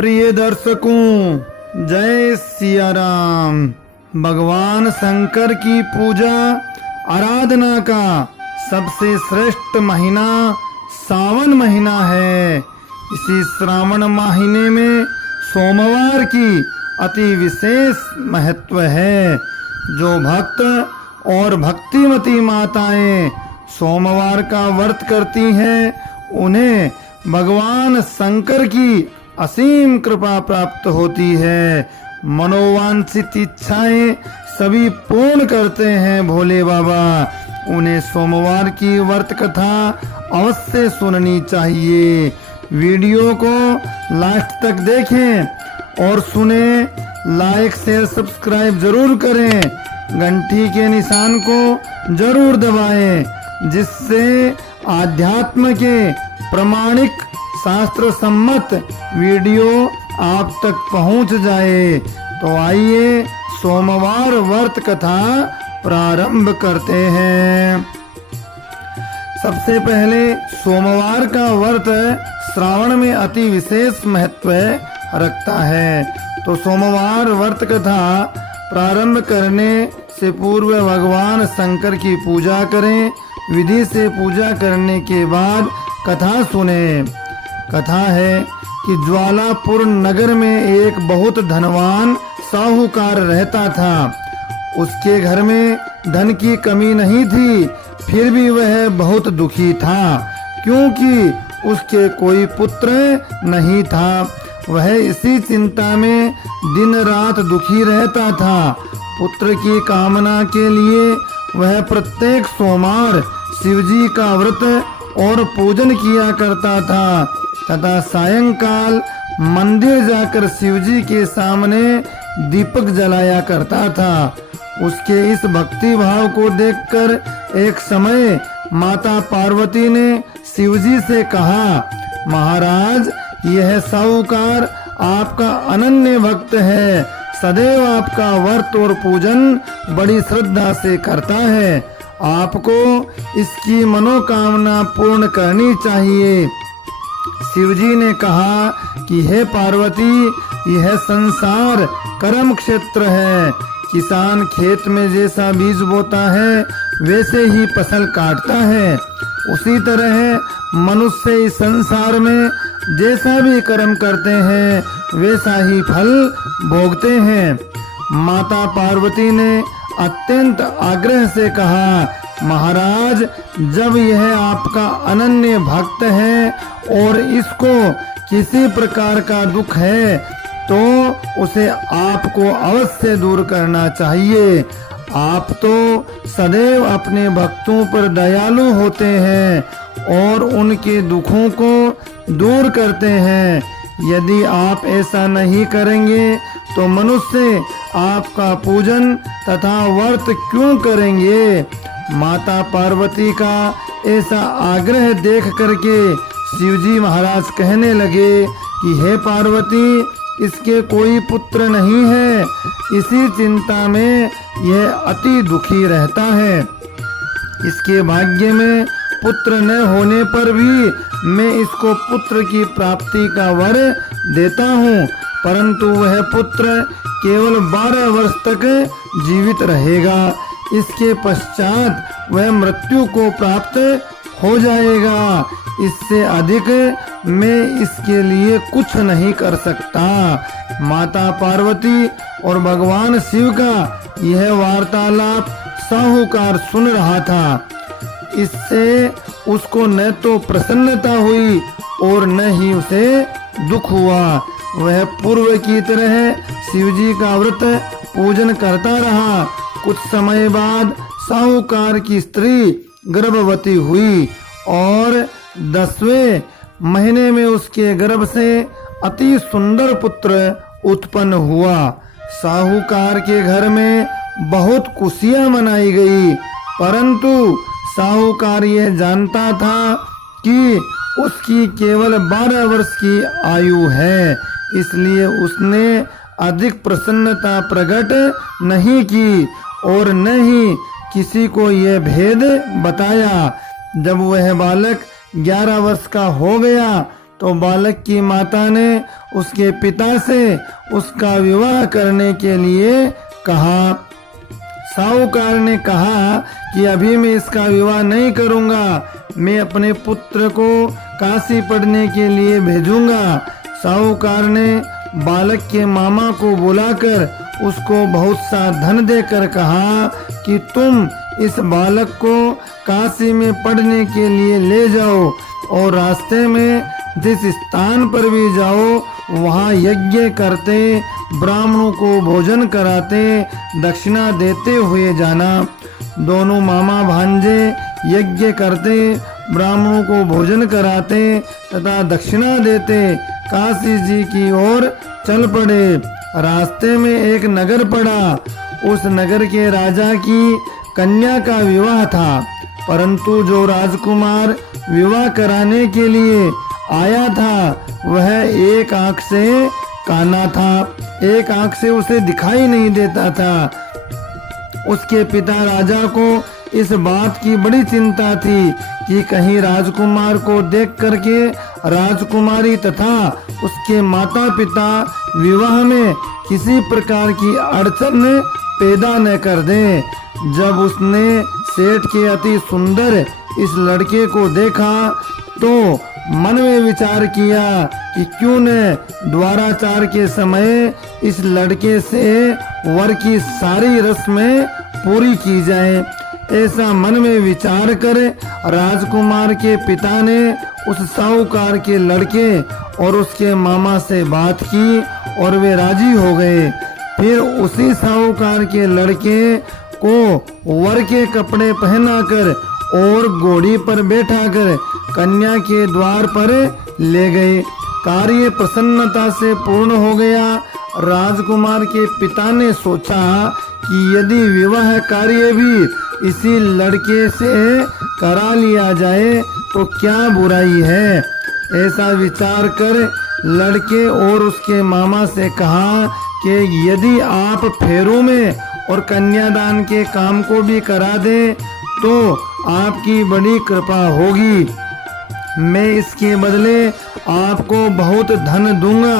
प्रिय दर्शकों, जय सिया राम। भगवान शंकर की पूजा आराधना का सबसे श्रेष्ठ महीना सावन महीना है। इसी श्रावण महीने में सोमवार की अति विशेष महत्व है। जो भक्त और भक्तिमती माताएं सोमवार का व्रत करती हैं, उन्हें भगवान शंकर की असीम कृपा प्राप्त होती है। मनोवांछित इच्छाएं सभी पूर्ण करते हैं भोले बाबा। उन्हें सोमवार की व्रत कथा अवश्य सुननी चाहिए। वीडियो को लास्ट तक देखें और सुने। लाइक शेयर सब्सक्राइब जरूर करें। घंटी के निशान को जरूर दबाएं, जिससे आध्यात्म के प्रामाणिक शास्त्र सम्मत वीडियो आप तक पहुंच जाए। तो आइए सोमवार व्रत कथा प्रारंभ करते हैं। सबसे पहले सोमवार का व्रत श्रावण में अति विशेष महत्व रखता है। तो सोमवार व्रत कथा प्रारंभ करने से पूर्व भगवान शंकर की पूजा करें। विधि से पूजा करने के बाद कथा सुने। कथा है कि ज्वालापुर नगर में एक बहुत धनवान साहूकार रहता था। उसके घर में धन की कमी नहीं थी, फिर भी वह बहुत दुखी था, क्योंकि उसके कोई पुत्र नहीं था। वह इसी चिंता में दिन रात दुखी रहता था। पुत्र की कामना के लिए वह प्रत्येक सोमवार शिवजी का व्रत और पूजन किया करता था तथा सायंकाल मंदिर जाकर शिवजी के सामने दीपक जलाया करता था। उसके इस भक्ति भाव को देखकर एक समय माता पार्वती ने शिवजी से कहा, महाराज, यह साहूकार आपका अनन्य भक्त है। सदैव आपका व्रत और पूजन बड़ी श्रद्धा से करता है। आपको इसकी मनोकामना पूर्ण करनी चाहिए। शिवजी ने कहा कि हे पार्वती, यह संसार कर्म क्षेत्र है। किसान खेत में जैसा बीज बोता है, वैसे ही फसल काटता है। उसी तरह मनुष्य इस संसार में जैसा भी कर्म करते हैं, वैसा ही फल भोगते हैं। माता पार्वती ने अत्यंत आग्रह से कहा, महाराज, जब यह आपका अनन्य भक्त है और इसको किसी प्रकार का दुख है, तो उसे आपको अवश्य दूर करना चाहिए। आप तो सदैव अपने भक्तों पर दयालु होते हैं और उनके दुखों को दूर करते हैं। यदि आप ऐसा नहीं करेंगे तो मनुष्य आपका पूजन तथा व्रत क्यों करेंगे। माता पार्वती का ऐसा आग्रह देख करके शिवजी महाराज कहने लगे कि हे पार्वती, इसके कोई पुत्र नहीं है। इसी चिंता में यह अति दुखी रहता है। इसके भाग्य में पुत्र न होने पर भी मैं इसको पुत्र की प्राप्ति का वर देता हूँ, परंतु वह पुत्र केवल 12 वर्ष तक जीवित रहेगा। इसके पश्चात वह मृत्यु को प्राप्त हो जाएगा। इससे अधिक मैं इसके लिए कुछ नहीं कर सकता। माता पार्वती और भगवान शिव का यह वार्तालाप साहूकार सुन रहा था। इससे उसको न तो प्रसन्नता हुई और न ही उसे दुख हुआ। वह पूर्व की तरह शिवजी का व्रत पूजन करता रहा। कुछ समय बाद साहूकार की स्त्री गर्भवती हुई और 10वें महीने में उसके गर्भ से अति सुंदर पुत्र उत्पन्न हुआ। साहूकार के घर में बहुत खुशियां मनाई गई, परंतु साहूकार यह जानता था कि उसकी केवल 12 वर्ष की आयु है, इसलिए उसने अधिक प्रसन्नता प्रकट नहीं की और न ही किसी को यह भेद बताया। जब वह बालक 11 वर्ष का हो गया तो बालक की माता ने उसके पिता से उसका विवाह करने के लिए कहा। साहूकार ने कहा कि अभी मैं इसका विवाह नहीं करूंगा, मैं अपने पुत्र को काशी पढ़ने के लिए भेजूंगा। साहूकार ने बालक के मामा को बुलाकर उसको बहुत सा धन देकर कहा कि तुम इस बालक को काशी में पढ़ने के लिए ले जाओ और रास्ते में जिस स्थान पर भी जाओ वहाँ यज्ञ करते, ब्राह्मणों को भोजन कराते, दक्षिणा देते हुए जाना। दोनों मामा भांजे यज्ञ करते, ब्राह्मणों को भोजन कराते तथा दक्षिणा देते काशी जी की ओर चल पड़े। रास्ते में एक नगर पड़ा। उस नगर के राजा की कन्या का विवाह था, परंतु जो राजकुमार विवाह कराने के लिए आया था वह एक आंख से काना था, एक आंख से उसे दिखाई नहीं देता था। उसके पिता राजा को इस बात की बड़ी चिंता थी कि कहीं राजकुमार को देख करके राजकुमारी तथा उसके माता पिता विवाह में किसी प्रकार की अड़चन पैदा न कर दें। जब उसने सेठ के अति सुंदर इस लड़के को देखा तो मन में विचार किया कि क्यों न द्वाराचार के समय इस लड़के से वर की सारी रस्में पूरी की जाए। ऐसा मन में विचार कर राजकुमार के पिता ने उस साहूकार के लड़के और उसके मामा से बात की और वे राजी हो गए। फिर उसी साहूकार के लड़के को वर के कपड़े पहनाकर और घोड़ी पर बैठाकर कन्या के द्वार पर ले गए। कार्य प्रसन्नता से पूर्ण हो गया। राजकुमार के पिता ने सोचा कि यदि विवाह कार्य भी इसी लड़के से करा लिया जाए तो क्या बुराई है। ऐसा विचार कर लड़के और उसके मामा से कहा कि यदि आप फेरों में और कन्यादान के काम को भी करा दें तो आपकी बड़ी कृपा होगी। मैं इसके बदले आपको बहुत धन दूंगा।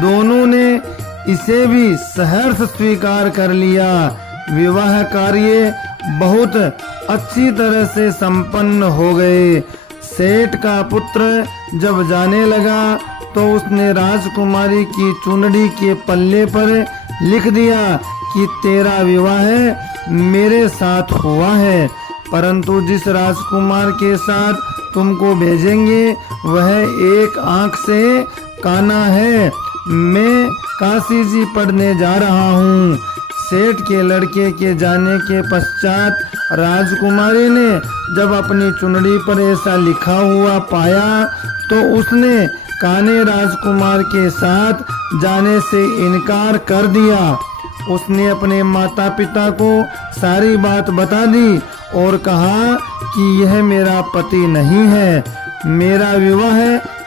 दोनों ने इसे भी सहर्ष स्वीकार कर लिया। विवाह कार्य बहुत अच्छी तरह से संपन्न हो गए। सेठ का पुत्र जब जाने लगा तो उसने राजकुमारी की चुनड़ी के पल्ले पर लिख दिया कि तेरा विवाह मेरे साथ हुआ है, परंतु जिस राजकुमार के साथ तुमको भेजेंगे वह एक आंख से काना है। मैं काशी जी पढ़ने जा रहा हूँ। सेठ के लड़के के जाने के पश्चात राजकुमारी ने जब अपनी चुनड़ी पर ऐसा लिखा हुआ पाया तो उसने काने राजकुमार के साथ जाने से इनकार कर दिया। उसने अपने माता पिता को सारी बात बता दी और कहा कि यह मेरा पति नहीं है, मेरा विवाह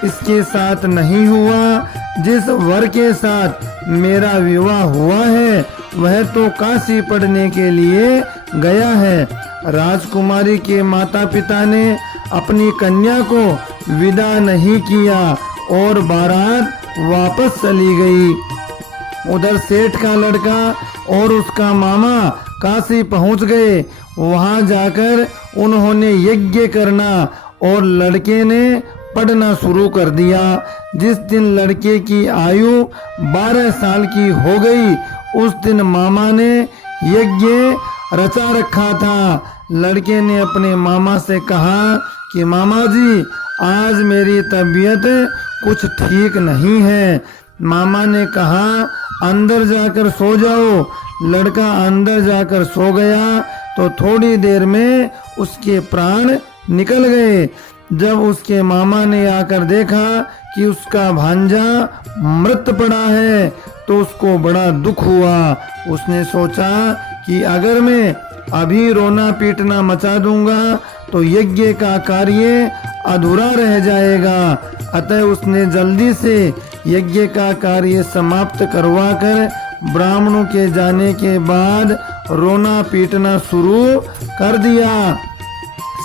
इसके साथ नहीं हुआ। जिस वर के साथ मेरा विवाह हुआ है वह तो काशी पढ़ने के लिए गया है। राजकुमारी के माता पिता ने अपनी कन्या को विदा नहीं किया और बारात वापस चली गई। उधर सेठ का लड़का और उसका मामा काशी पहुंच गए। वहां जाकर उन्होंने यज्ञ करना और लड़के ने पढ़ना शुरू कर दिया। जिस दिन लड़के की आयु 12 साल की हो गई उस दिन मामा ने यज्ञ रचा रखा था। लड़के ने अपने मामा से कहा कि मामा जी आज मेरी तबीयत कुछ ठीक नहीं है। मामा ने कहा अंदर जाकर सो जाओ। लड़का अंदर जाकर सो गया तो थोड़ी देर में उसके प्राण निकल गए। जब उसके मामा ने आकर देखा कि उसका भांजा मृत पड़ा है तो उसको बड़ा दुख हुआ। उसने सोचा कि अगर मैं अभी रोना पीटना मचा दूंगा तो यज्ञ का कार्य अधूरा रह जाएगा। अतः उसने जल्दी से यज्ञ का कार्य समाप्त करवाकर ब्राह्मणों के जाने के बाद रोना पीटना शुरू कर दिया।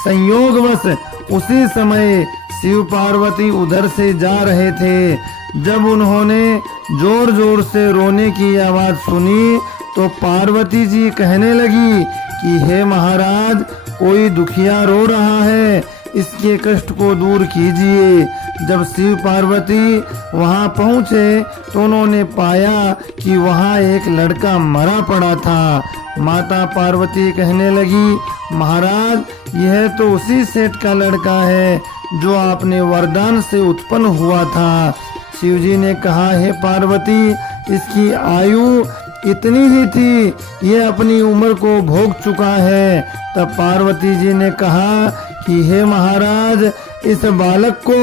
संयोगवश उसी समय शिव पार्वती उधर से जा रहे थे। जब उन्होंने जोर जोर से रोने की आवाज सुनी तो पार्वती जी कहने लगी कि हे महाराज, कोई दुखिया रो रहा है, इसके कष्ट को दूर कीजिए। जब शिव पार्वती वहां पहुंचे तो उन्होंने पाया कि वहां एक लड़का मरा पड़ा था। माता पार्वती कहने लगी, महाराज, यह तो उसी सेठ का लड़का है जो आपने वरदान से उत्पन्न हुआ था। शिव जी ने कहा, हे पार्वती, इसकी आयु इतनी ही थी, ये अपनी उम्र को भोग चुका है। तब पार्वती जी ने कहा कि हे महाराज, इस बालक को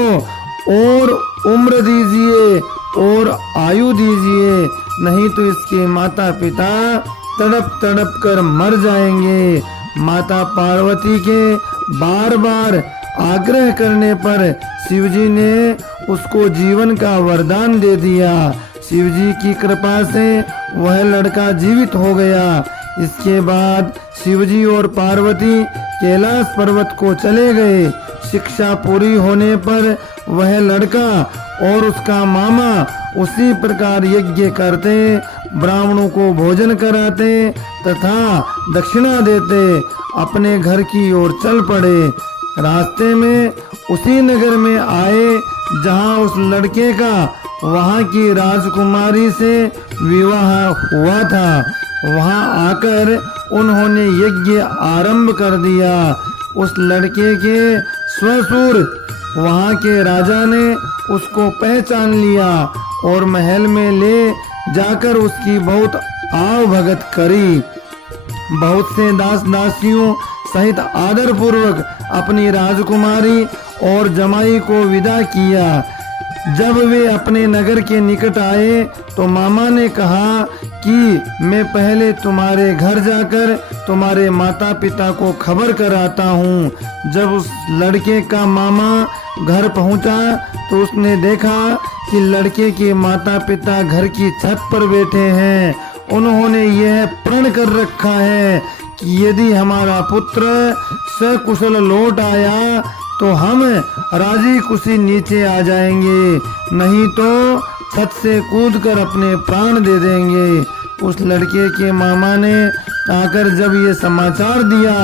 और उम्र दीजिए और आयु दीजिए, नहीं तो इसके माता पिता तड़प तड़प कर मर जाएंगे। माता पार्वती के बार बार आग्रह करने पर शिवजी ने उसको जीवन का वरदान दे दिया। शिवजी की कृपा से वह लड़का जीवित हो गया। इसके बाद शिवजी और पार्वती कैलाश पर्वत को चले गए। शिक्षा पूरी होने पर वह लड़का और उसका मामा उसी प्रकार यज्ञ करते, ब्राह्मणों को भोजन कराते तथा दक्षिणा देते अपने घर की ओर चल पड़े। रास्ते में उसी नगर में आए जहां उस लड़के का वहां की राजकुमारी से विवाह हुआ था। वहां आकर उन्होंने यज्ञ आरंभ कर दिया। उस लड़के के ससुर वहां के राजा ने उसको पहचान लिया और महल में ले जाकर उसकी बहुत आव भगत करी। बहुत से दास दासियों सहित आदर पूर्वक अपनी राजकुमारी और जमाई को विदा किया। जब वे अपने नगर के निकट आए तो मामा ने कहा कि मैं पहले तुम्हारे घर जाकर तुम्हारे माता पिता को खबर कराता हूँ। जब उस लड़के का मामा घर पहुँचा तो उसने देखा कि लड़के के माता पिता घर की छत पर बैठे हैं। उन्होंने यह प्रण कर रखा है कि यदि हमारा पुत्र सकुशल लौट आया तो हम राजी खुशी नीचे आ जाएंगे, नहीं तो छत से कूदकर अपने प्राण दे देंगे। उस लड़के के मामा ने आकर जब ये समाचार दिया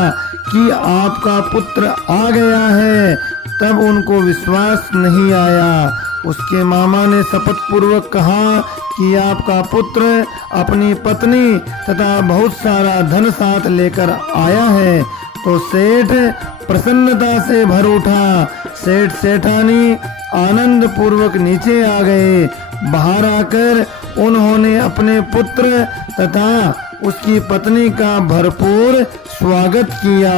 कि आपका पुत्र आ गया है, तब उनको विश्वास नहीं आया। उसके मामा ने शपथ पूर्वक कहा कि आपका पुत्र अपनी पत्नी तथा बहुत सारा धन साथ लेकर आया है। तो सेठ प्रसन्नता से भर उठा। सेठ सेठानी आनंद पूर्वक नीचे आ गए। बाहर आकर उन्होंने अपने पुत्र तथा उसकी पत्नी का भरपूर स्वागत किया।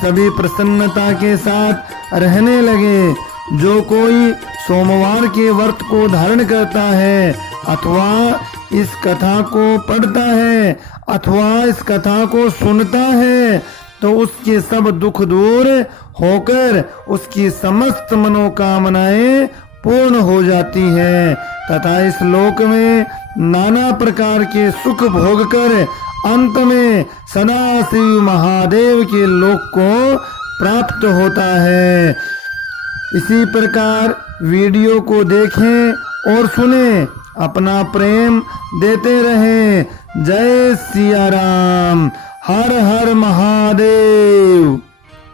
सभी प्रसन्नता के साथ रहने लगे। जो कोई सोमवार के व्रत को धारण करता है अथवा इस कथा को पढ़ता है अथवा इस कथा को सुनता है तो उसके सब दुख दूर होकर उसकी समस्त मनोकामनाएं पूर्ण हो जाती हैं तथा इस लोक में नाना प्रकार के सुख भोग कर अंत में सदाशिव महादेव के लोक को प्राप्त होता है। इसी प्रकार वीडियो को देखें और सुने, अपना प्रेम देते रहें। जय सिया राम। हर हर महादेव।